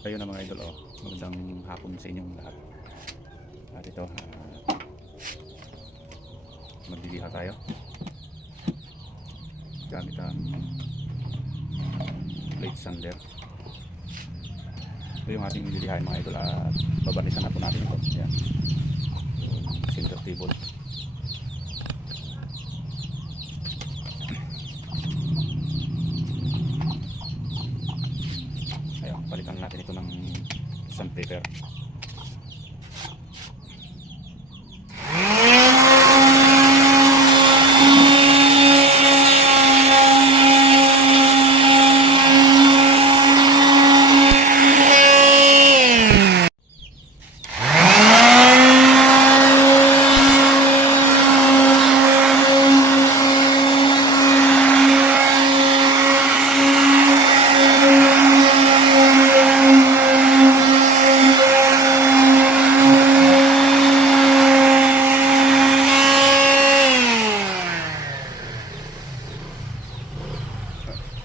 Kayo na mga idol, magandang hapon sa inyong lahat. At ito, magdidiha tayo gamit ang plate sander. Ito yung ating nililihain mga idol, at babalisan na po natin ito. Ayan, center table. Ayan, balikan natin ito ng sandpaper.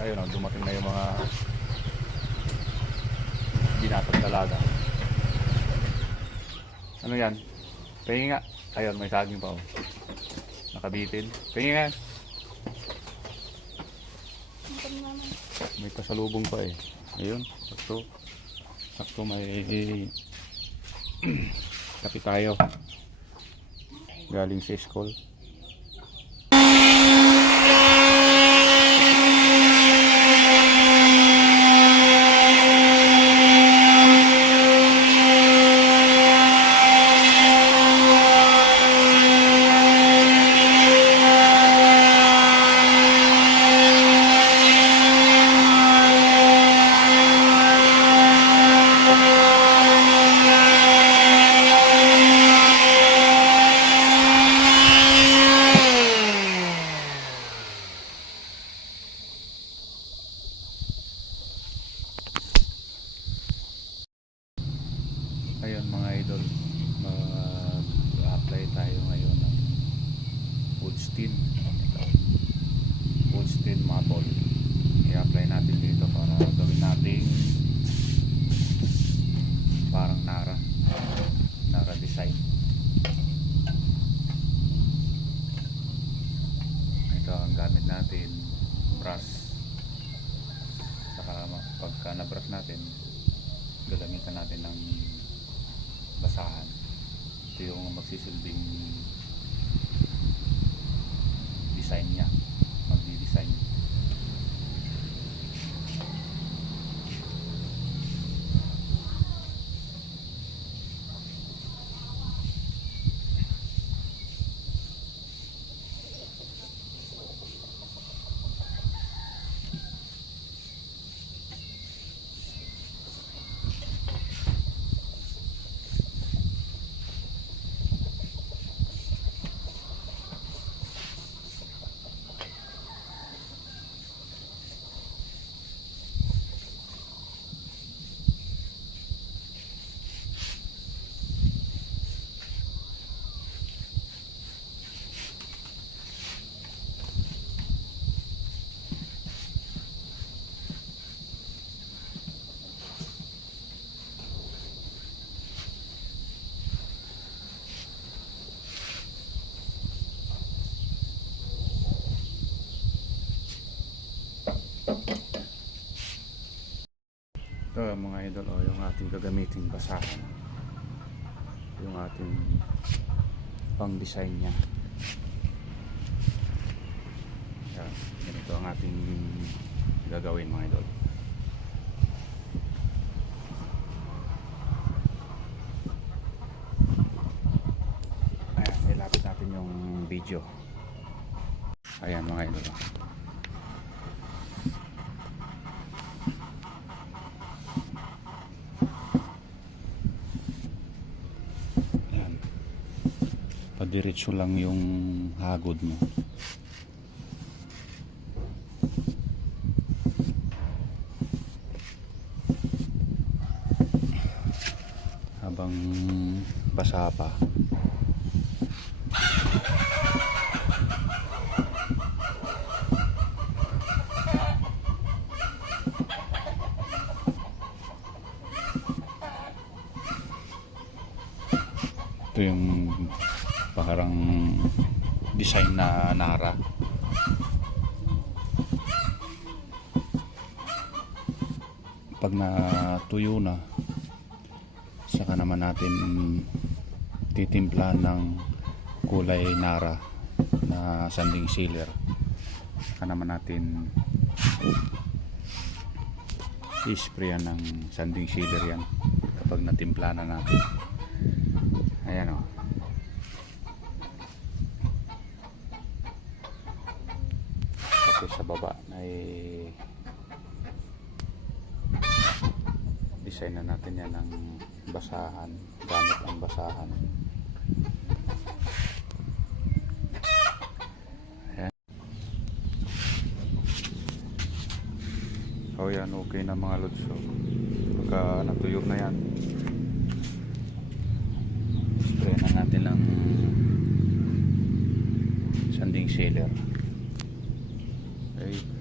Ayun, dumating na yung mga binatang dalaga. Ano yan? Pahingi nga. Ayun, may saging pa, nakabitin. Pahingi nga. May pasalubong pa eh. Ayun, sakto may kape tayo galing sa school. Ayun mga idol, mag-apply tayo ngayon ng wood steel maple. I-apply natin dito para gawin nating parang nara design. Ito ang gamit natin, brush. Saka pagka na-brush natin, gagamitan natin ng basahan. Ito yung magsisilbing design niya, magdi-design. Ito mga idol, yung ating gagamitin basahan, yung ating pang design nya. Yan, ganito ang ating gagawin mga idol. Ayan, ilapit natin yung video. Ayan mga idol, padiretso lang yung hagod mo. Habang basa pa. Ito yung parang design na Nara. Pag natuyo na, saka naman natin titimplahan ng kulay Nara na sanding sealer. Saka naman natin i-sprayan ng sanding sealer yan kapag natimpla na natin. Ayan o. Kasi sa baba ay design na natin yan ng basahan, gamit ang basahan. Ayan. So yan, okay na mga lods. So, pagka natuyo na yan, spray na natin ng sanding sealer. Okay.